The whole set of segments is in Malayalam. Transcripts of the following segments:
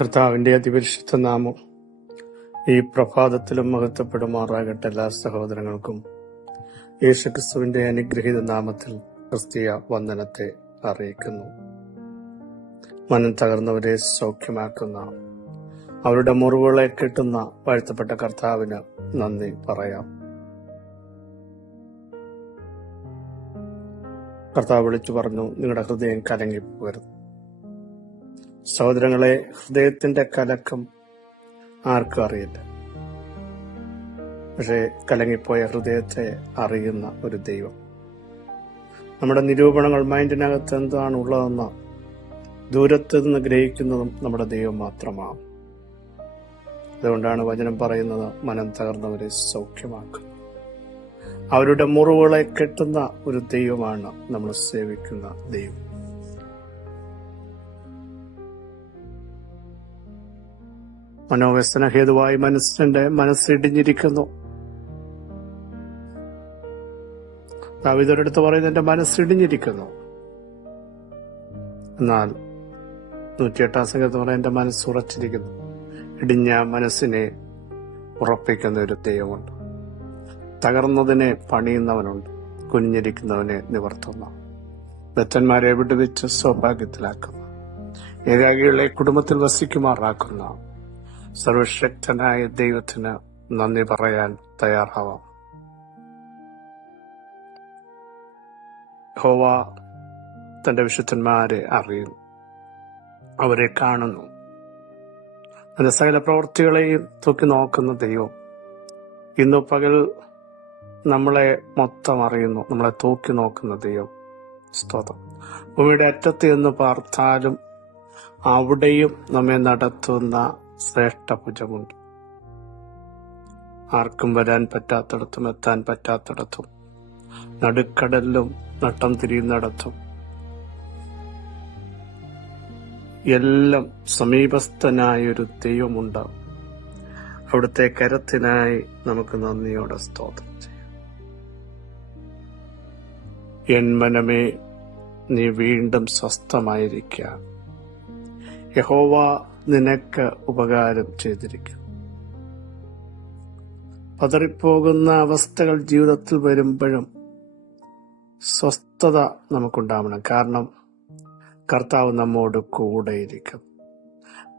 കർത്താവിന്റെ അതിപരിശുദ്ധ നാമം ഈ പ്രഭാതത്തിലും മഹത്വപ്പെടുമാറാകട്ടെ. എല്ലാ സഹോദരങ്ങൾക്കും യേശുക്രിസ്തുവിന്റെ അനുഗ്രഹീത നാമത്തിൽ ക്രിസ്തീയ വന്ദനത്തെ അറിയിക്കുന്നു. മനം തകർന്നവരെ സൗഖ്യമാക്കുന്ന, അവരുടെ മുറിവുകളെ കെട്ടുന്ന വാഴ്ത്തപ്പെട്ട കർത്താവിന് നന്ദി പറയാം. കർത്താവ് വിളിച്ചു പറഞ്ഞു, നിങ്ങളുടെ ഹൃദയം കലങ്ങിപ്പോകരുത്. സഹോദരങ്ങളെ, ഹൃദയത്തിന്റെ കലക്കം ആർക്കും അറിയില്ല. പക്ഷേ കലങ്ങിപ്പോയ ഹൃദയത്തെ അറിയുന്ന ഒരു ദൈവം. നമ്മുടെ നിരൂപണങ്ങൾ മൈൻഡിനകത്ത് എന്താണ് ഉള്ളതെന്ന് ദൂരത്ത് നിന്ന് ഗ്രഹിക്കുന്നതും നമ്മുടെ ദൈവം മാത്രമാണ്. അതുകൊണ്ടാണ് വചനം പറയുന്നത്, മനം തകർന്നവരെ സൗഖ്യമാക്കുന്നു. അവരുടെ മുറിവുകളെ കെട്ടുന്ന ഒരു ദൈവമാണ് നമ്മൾ സേവിക്കുന്ന ദൈവം. മനോവ്യസന ഹേതുവായി മനുഷ്യന്റെ മനസ്സിടിഞ്ഞിരിക്കുന്നു. ദാവീദൊരിടത്ത് പറയുന്നത്, എന്റെ മനസ്സിടിഞ്ഞിരിക്കുന്നു. എന്നാൽ 108 സംഘത്ത് പറയുന്നത്, എന്റെ മനസ്സ് ഉറച്ചിരിക്കുന്നു. ഇടിഞ്ഞ മനസ്സിനെ ഉറപ്പിക്കുന്ന ഒരു ദൈവമുണ്ട്. തകർന്നതിനെ പണിയുന്നവനുണ്ട്, കുനിഞ്ഞിരിക്കുന്നവനെ നിവർത്തുന്ന, ബദ്ധന്മാരെ വിടുവിച്ച് സൗഭാഗ്യത്തിലാക്കുന്ന, ഏകാഗികളെ കുടുംബത്തിൽ വസിക്കുമാറാക്കുന്ന സർവശക്തനായ ദൈവത്തിന് നന്ദി പറയാൻ തയ്യാറാവാം. യഹോവ തന്റെ വിശുദ്ധന്മാരെ അറിയുന്നു, അവരെ കാണുന്നു. തന്റെ സകല പ്രവൃത്തികളെയും തൂക്കി നോക്കുന്ന ദൈവം ഇന്നു പകൽ നമ്മളെ മൊത്തം അറിയുന്നു, നമ്മളെ തൂക്കി നോക്കുന്ന ദൈവം. സ്തോത്രം. ഭൂമിയുടെ അറ്റത്ത് എന്ന് പാർത്താലും അവിടെയും നമ്മെ നടത്തുന്ന ശ്രേഷ്ഠ ഭുജമുണ്ട്. ആർക്കും വരാൻ പറ്റാത്തിടത്തും എത്താൻ പറ്റാത്തിടത്തും, നടുക്കടലിലും നട്ടം തിരിയുന്നിടത്തും എല്ലാം സമീപസ്ഥനായൊരു ദൈവമുണ്ട്. അവിടുത്തെ കരത്തിനായി നമുക്ക് നന്ദിയോടെ സ്തോത്രം ചെയ്യാം. എൻ മനമേ, നീ വീണ്ടും സ്വസ്ഥമായിരിക്കുക. യഹോവ നിനക്ക് ഉപകാരം ചെയ്തിരിക്കും. പതറിപ്പോകുന്ന അവസ്ഥകൾ ജീവിതത്തിൽ വരുമ്പോഴും സ്വസ്ഥത നമുക്കുണ്ടാവണം. കാരണം കർത്താവ് നമ്മോട് കൂടെയിരിക്കും.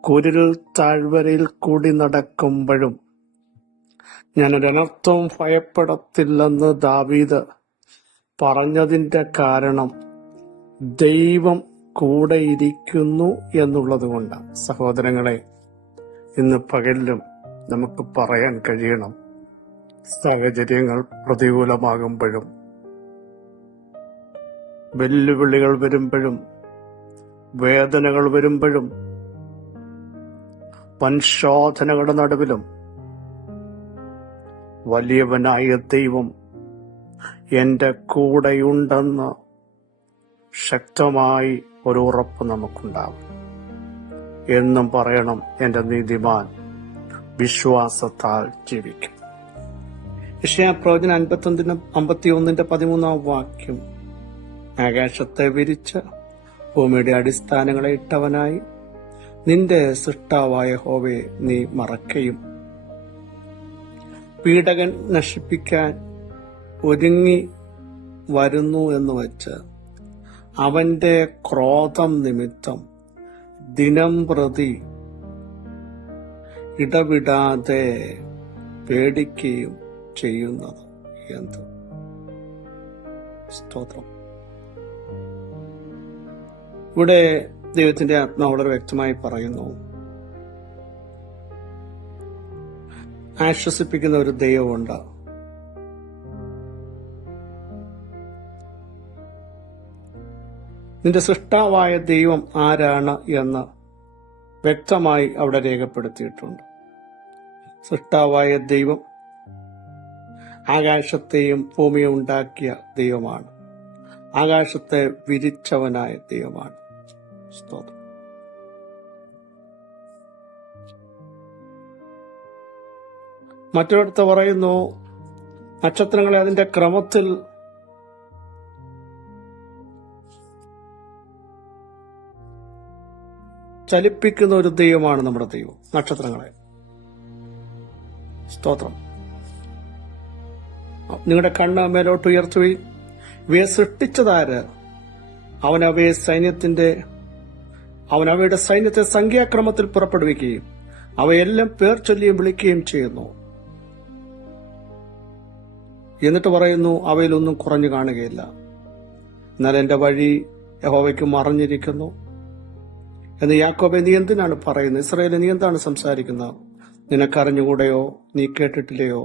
കൂരിരുൾ താഴ്വരയിൽ കൂടി നടക്കുമ്പോഴും ഞാനൊരനർത്ഥവും ഭയപ്പെടത്തില്ലെന്ന് ദാവീദ് പറഞ്ഞതിന്റെ കാരണം ദൈവം കൂടെ ഇരിക്കുന്നു എന്നുള്ളത് കൊണ്ടാണ്. സഹോദരങ്ങളെ, ഇന്ന് പകലിലും നമുക്ക് പറയാൻ കഴിയണം, സാഹചര്യങ്ങൾ പ്രതികൂലമാകുമ്പോഴും, വെല്ലുവിളികൾ വരുമ്പോഴും, വേദനകൾ വരുമ്പോഴും, വൻശോധനകളുടെ നടുവിലും വലിയവനായ ദൈവം എന്റെ കൂടെയുണ്ടെന്ന് ശക്തമായി ഒരു ഉറപ്പ് നമുക്കുണ്ടാവും. എന്നും പറയണം, എന്റെ നീതിമാൻ വിശ്വാസത്താൽ ജീവിക്കും. യെശയ്യാപ്രവചനം 51:13 വാക്യം, ആകാശത്തെ വിരിച്ച് ഭൂമിയുടെ അടിസ്ഥാനങ്ങളെ ഇട്ടവനായി നിന്റെ സൃഷ്ടാവായ യഹോവയെ നീ മറക്കയും, പീഡകൻ നശിപ്പിക്കാൻ ഒരുങ്ങി വരുന്നു എന്ന് വച്ച് അവന്റെ ക്രോധം നിമിത്തം ദിനം പ്രതി ഇടവിടാതെ പേടിക്കുകയും ചെയ്യുന്നത് എന്ത്. സ്തോത്രം. ഇവിടെ ദൈവത്തിന്റെ ആത്മാവ് വളരെ വ്യക്തമായി പറയുന്നു, ആശ്വസിപ്പിക്കുന്ന ഒരു ദൈവമുണ്ട്. നിന്റെ സൃഷ്ടാവായ ദൈവം ആരാണ് എന്ന് വ്യക്തമായി അവിടെ രേഖപ്പെടുത്തിയിട്ടുണ്ട്. സൃഷ്ടാവായ ദൈവം ആകാശത്തെയും ഭൂമിയെ ഉണ്ടാക്കിയ ദൈവമാണ്. ആകാശത്തെ വിരിച്ചവനായ ദൈവമാണ്. സ്തോത്രം. മറ്റൊരിടത്ത് പറയുന്നു, നക്ഷത്രങ്ങളെ അതിന്റെ ക്രമത്തിൽ ചലിപ്പിക്കുന്ന ഒരു ദൈവമാണ് നമ്മുടെ ദൈവം. നക്ഷത്രങ്ങളെ സ്തോത്രം. നിങ്ങളുടെ കണ്ണ് മേലോട്ട് ഉയർത്തുകയും ഇവയെ സൃഷ്ടിച്ചതാര്? അവൻ അവയുടെ സൈന്യത്തെ സംഖ്യാക്രമത്തിൽ പുറപ്പെടുവിക്കുകയും അവയെല്ലാം പേർ ചൊല്ലിയും വിളിക്കുകയും ചെയ്യുന്നു. എന്നിട്ട് പറയുന്നു, അവയിലൊന്നും കുറഞ്ഞു കാണുകയില്ല. എന്നാൽ എന്റെ വഴി യഹോവയ്ക്ക് മറഞ്ഞിരിക്കുന്നു എന്ന് യാക്കോബെ നീ എന്തിനാണ് പറയുന്നത്? ഇസ്രായേൽ നീ എന്താണ് സംസാരിക്കുന്നത്? നിനക്കറിഞ്ഞുകൂടെയോ? നീ കേട്ടിട്ടില്ലയോ?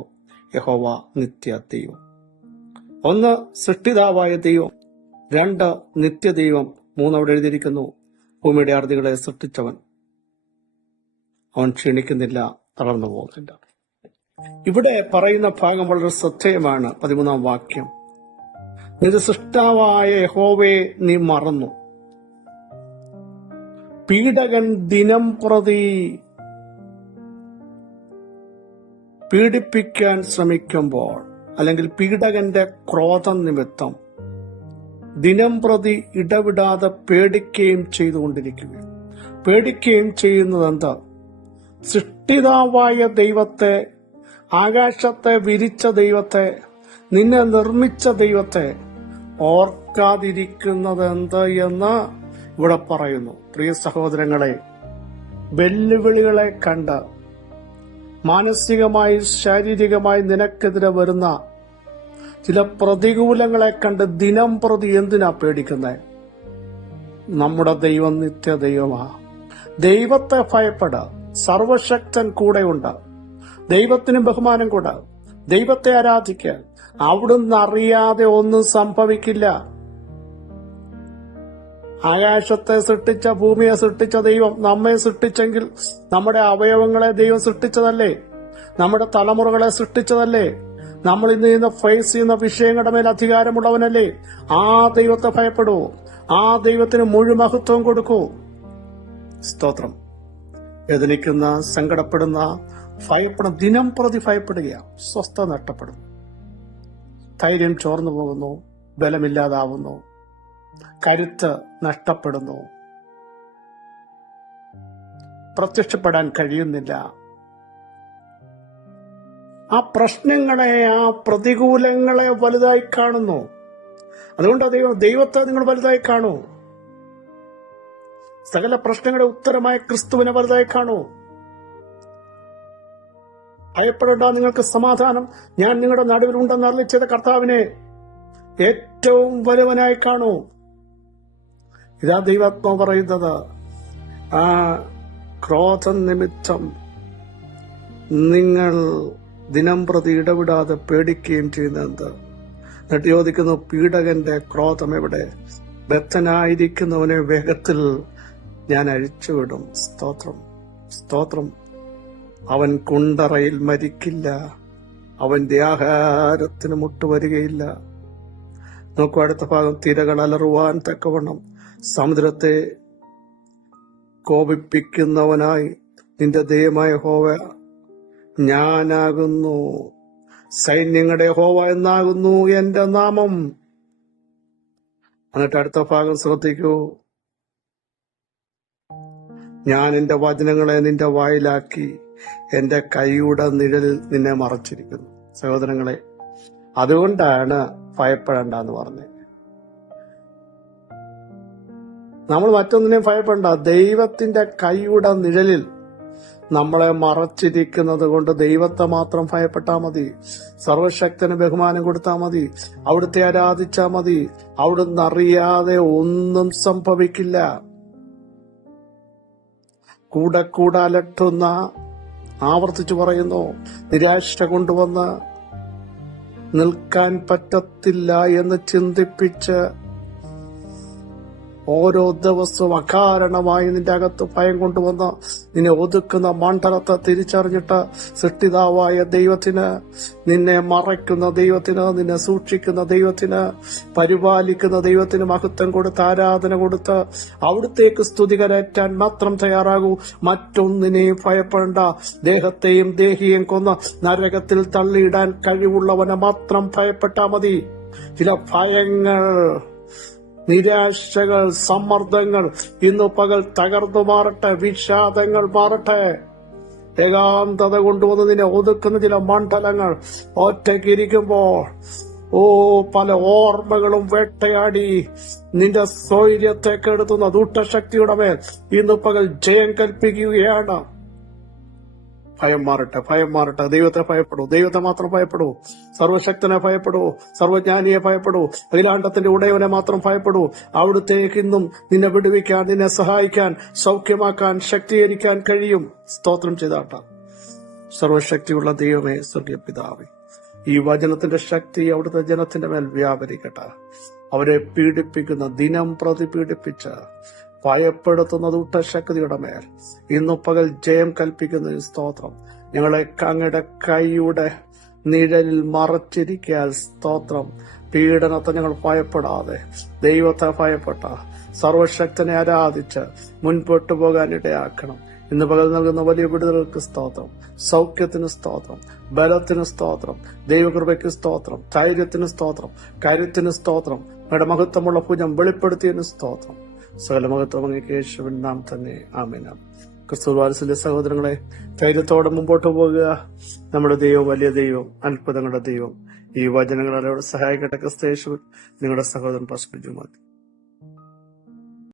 യഹോവ നിത്യ ദൈവം. ഒന്ന്, സൃഷ്ടിതാവായ ദൈവം. രണ്ട്, നിത്യദൈവം. മൂന്ന്, അവിടെ എഴുതിയിരിക്കുന്നു, ഭൂമിയുടെ അറുതികളെ സൃഷ്ടിച്ചവൻ. അവൻ ക്ഷീണിക്കുന്നില്ല, തളർന്നു പോകുന്നില്ല. ഇവിടെ പറയുന്ന ഭാഗം വളരെ ശ്രദ്ധേയമാണ്. 13-ാം വാക്യം, നിന്റെ സൃഷ്ടാവായ യഹോവയെ നീ മറന്നു. പീഡകൻ ദിനം പ്രതി പീഡിപ്പിക്കാൻ ശ്രമിക്കുമ്പോൾ, അല്ലെങ്കിൽ പീഡകന്റെ ക്രോധം നിമിത്തം ദിനം പ്രതി ഇടവിടാതെ പേടിക്കുകയും ചെയ്തുകൊണ്ടിരിക്കുകയും. പേടിക്കുകയും ചെയ്യുന്നത് എന്താ? സൃഷ്ടിതാവായ ദൈവത്തെ, ആകാശത്തെ വിരിച്ച ദൈവത്തെ, നിന്നെ നിർമ്മിച്ച ദൈവത്തെ ഓർക്കാതിരിക്കുന്നത് എന്ത് എന്ന് ഇവിടെ പറയുന്നു. പ്രിയ സഹോദരങ്ങളെ, വെല്ലുവിളികളെ കണ്ട് മാനസികമായി ശാരീരികമായി നിനക്കെതിരെ വരുന്ന ചില പ്രതികൂലങ്ങളെ കണ്ട് ദിനം പ്രതി എന്തിനാ പേടിക്കുന്നത്? നമ്മുടെ ദൈവം നിത്യ ദൈവമാ. ദൈവത്തെ ഭയപ്പെട. സർവശക്തൻ കൂടെയുണ്ട്. ദൈവത്തിന് ബഹുമാനം കൂടെ. ദൈവത്തെ ആരാധിക്കുക. അവിടുന്ന് അറിയാതെ ഒന്നും സംഭവിക്കില്ല. ആകാശത്തെ സൃഷ്ടിച്ച, ഭൂമിയെ സൃഷ്ടിച്ച ദൈവം നമ്മെ സൃഷ്ടിച്ചെങ്കിൽ നമ്മുടെ അവയവങ്ങളെ ദൈവം സൃഷ്ടിച്ചതല്ലേ? നമ്മുടെ തലമുറകളെ സൃഷ്ടിച്ചതല്ലേ? നമ്മൾ ഇന്ന് ഫേസ് ചെയ്യുന്ന വിഷയങ്ങളുടെ മേൽ അധികാരമുള്ളവനല്ലേ? ആ ദൈവത്തെ ഭയപ്പെടൂ. ആ ദൈവത്തിന് മുഴുമഹത്വം കൊടുക്കൂ. സ്തോത്രം. വേദനിക്കുന്ന, സങ്കടപ്പെടുന്ന, ഭയപ്പെടുന്ന, ദിനം പ്രതി ഭയപ്പെടുകയാണ്. സ്വസ്ഥത നഷ്ടപ്പെടുന്നു, ധൈര്യം ചോർന്നു പോകുന്നു, ബലമില്ലാതാവുന്നു, കരുത്ത് നഷ്ടപ്പെടുന്നു, പ്രത്യക്ഷപ്പെടാൻ കഴിയുന്നില്ല. ആ പ്രശ്നങ്ങളെ, ആ പ്രതികൂലങ്ങളെ വലുതായി കാണുന്നു. അതുകൊണ്ട് ദൈവത്തെ നിങ്ങൾ വലുതായി കാണൂ. സകല പ്രശ്നങ്ങളുടെ ഉത്തരമായ ക്രിസ്തുവിനെ വലുതായി കാണൂ. ഭയപ്പെടേണ്ട, നിങ്ങൾക്ക് സമാധാനം ഞാൻ നിങ്ങളുടെ നടുവിലുണ്ടെന്ന് അരുളിച്ചെയ്ത കർത്താവിനെ ഏറ്റവും വലുവനായി കാണൂ. ഇതാ ദൈവാത്മാവ് പറയുന്നത്. ആ ക്രോധം നിമിത്തം നിങ്ങൾ ദിനം പ്രതി ഇടവിടാതെ പേടിക്കുകയും ചെയ്യുന്നത്. എന്നിട്ട് ചോദിക്കുന്നു, പീഡകന്റെ ക്രോധം എവിടെ? ബദ്ധനായിരിക്കുന്നവനെ വേഗത്തിൽ ഞാൻ അഴിച്ചുവിടും. സ്തോത്രം, സ്തോത്രം. അവൻ കുണ്ടറയിൽ മരിക്കില്ല, അവന്റെ ആഹാരത്തിന് മുട്ടുവരികയില്ല. നോക്കൂ, അടുത്ത ഭാഗം, തിരകൾ അലറുവാൻ തക്കവണ്ണം സമുദ്രത്തെ കോപിപ്പിക്കുന്നവനായി നിന്റെ ദൈവമായ യഹോവ ഞാനാകുന്നു. സൈന്യങ്ങളുടെ യഹോവ എന്നാകുന്നു എന്റെ നാമം. എന്നിട്ട് അടുത്ത ഭാഗം ശ്രദ്ധിക്കൂ. ഞാൻ എന്റെ വചനങ്ങളെ നിന്റെ വായിലാക്കി എന്റെ കൈയുടെ നിഴലിൽ നിന്നെ മറച്ചിരിക്കുന്നു. സഹോദരങ്ങളെ, അതുകൊണ്ടാണ് ഭയപ്പെടേണ്ടെന്ന് പറഞ്ഞത്. നമ്മൾ മറ്റൊന്നിനെയും ഭയപ്പെടണ്ട. ദൈവത്തിന്റെ കൈയുടെ നിഴലിൽ നമ്മളെ മറച്ചിരിക്കുന്നത് കൊണ്ട് ദൈവത്തെ മാത്രം ഭയപ്പെട്ടാൽ മതി. സർവശക്തന് ബഹുമാനം കൊടുത്താൽ മതി. അവിടുത്തെ ആരാധിച്ചാൽ മതി. അവിടുന്ന് അറിയാതെ ഒന്നും സംഭവിക്കില്ല. കൂടെ കൂടെ അലട്ടുന്ന, ആവർത്തിച്ചു പറയുന്നു, നിരാശ കൊണ്ടുവന്ന് നിൽക്കാൻ പറ്റത്തില്ല എന്ന് ചിന്തിപ്പിച്ച് ഓരോ ദിവസവും അകാരണമായി നിന്റെ അകത്ത് ഭയം കൊണ്ടുവന്ന് നിന്നെ ഒതുക്കുന്ന മണ്ഡലത്തെ തിരിച്ചറിഞ്ഞിട്ട് സൃഷ്ടിതാവായ ദൈവത്തിന്, നിന്നെ മറയ്ക്കുന്ന ദൈവത്തിന്, നിന്നെ സൂക്ഷിക്കുന്ന ദൈവത്തിന്, പരിപാലിക്കുന്ന ദൈവത്തിന് മഹത്വം കൊടുത്ത്, ആരാധന കൊടുത്ത് അവിടുത്തേക്ക് സ്തുതി കരയറ്റാൻ മാത്രം തയ്യാറാകൂ. മറ്റൊന്നിനെയും ഭയപ്പെടേണ്ട. ദേഹത്തെയും ദേഹിയെയും കൊന്ന് നരകത്തിൽ തള്ളിയിടാൻ കഴിവുള്ളവനെ മാത്രം ഭയപ്പെട്ടാൽ മതി. ചില ഭയങ്ങൾ നിരാശകൾ, സമ്മർദ്ദങ്ങൾ ഇന്നു പകൽ തകർന്നു മാറട്ടെ. വിഷാദങ്ങൾ മാറട്ടെ. ഏകാന്തത കൊണ്ടുവന്ന് നിന്നെ ഒതുക്കുന്ന ചില മണ്ഡലങ്ങൾ ഒറ്റയ്ക്കിരിക്കുമ്പോൾ പല ഓർമ്മകളും വേട്ടയാടി നിന്റെ സ്വൈര്യത്തെ കെടുത്തുന്ന ദുഷ്ടശക്തിയുടെ മേൽ ഇന്നു പകൽ ജയം കൽപ്പിക്കുകയാണ്. ഭയം മാറട്ടെ, ഭയം മാറട്ടെ. ദൈവത്തെ ഭയപ്പെടൂ, ദൈവത്തെ മാത്രം ഭയപ്പെടൂ. സർവശക്തനെ ഭയപ്പെടൂ, സർവജ്ഞാനിയെ ഭയപ്പെടൂ, അഖിലാണ്ടത്തിന്റെ ഉടയവനെ മാത്രം ഭയപ്പെടൂ. അവിടുത്തേക്ക് ഇന്നും നിന്നെ വിടുവിക്കാൻ, നിന്നെ സഹായിക്കാൻ, സൗഖ്യമാക്കാൻ, ശക്തീകരിക്കാൻ കഴിയും. സ്തോത്രം ചെയ്താട്ട. സർവശക്തിയുള്ള ദൈവമേ, സ്വർഗീയ പിതാവേ, ഈ വചനത്തിന്റെ ശക്തി അവിടുത്തെ ജനത്തിന്റെ മേൽ വ്യാപരിക്കട്ടെ. അവരെ പീഡിപ്പിക്കുന്ന, ദിനം പ്രതി പീഡിപ്പിച്ച, ഭയപ്പെടുത്തുന്ന ദുഷ്ടശക്തിയുടെ മേൽ ഇന്നു പകൽ ജയം കൽപ്പിക്കുന്ന സ്തോത്രം. ഞങ്ങളെ അങ്ങയുടെ കൈയുടെ നിഴലിൽ മറച്ചിരിക്കാൻ സ്തോത്രം. പീഡനത്തെ ഞങ്ങൾ ഭയപ്പെടാതെ ദൈവത്തെ ഭയപ്പെട്ട സർവശക്തനെ ആരാധിച്ച് മുൻപോട്ടു പോകാൻ ഇടയാക്കണം. ഇന്ന് പകൽ നൽകുന്ന വലിയ വിടുതലുകൾക്ക് സ്തോത്രം, സൗഖ്യത്തിന് സ്തോത്രം, ബലത്തിന് സ്തോത്രം, ദൈവകൃപയ്ക്ക് സ്തോത്രം, ധൈര്യത്തിന് സ്തോത്രം, കരുത്തിന് സ്തോത്രം, ഞങ്ങളുടെ മഹത്വമുള്ള ഭുജം വെളിപ്പെടുത്തിയതിന് സ്തോത്രം. സകല മഹത്വം അങ്ങേക്ക് യേശുവിൻ നാം തന്നെ. ആമേൻ. ക്രിസ്തുവാത്സല്യ സഹോദരങ്ങളെ, ധൈര്യത്തോടെ മുമ്പോട്ട് പോകുക. നമ്മുടെ ദൈവം വലിയ ദൈവം, അത്ഭുതങ്ങളുടെ ദൈവം. ഈ വചനങ്ങളോട് സഹായിക്കട്ടെ. ക്രിസ്തു യേശുവിൻ നിങ്ങളുടെ സഹോദരൻ പാസ്റ്റർ ജുമാ.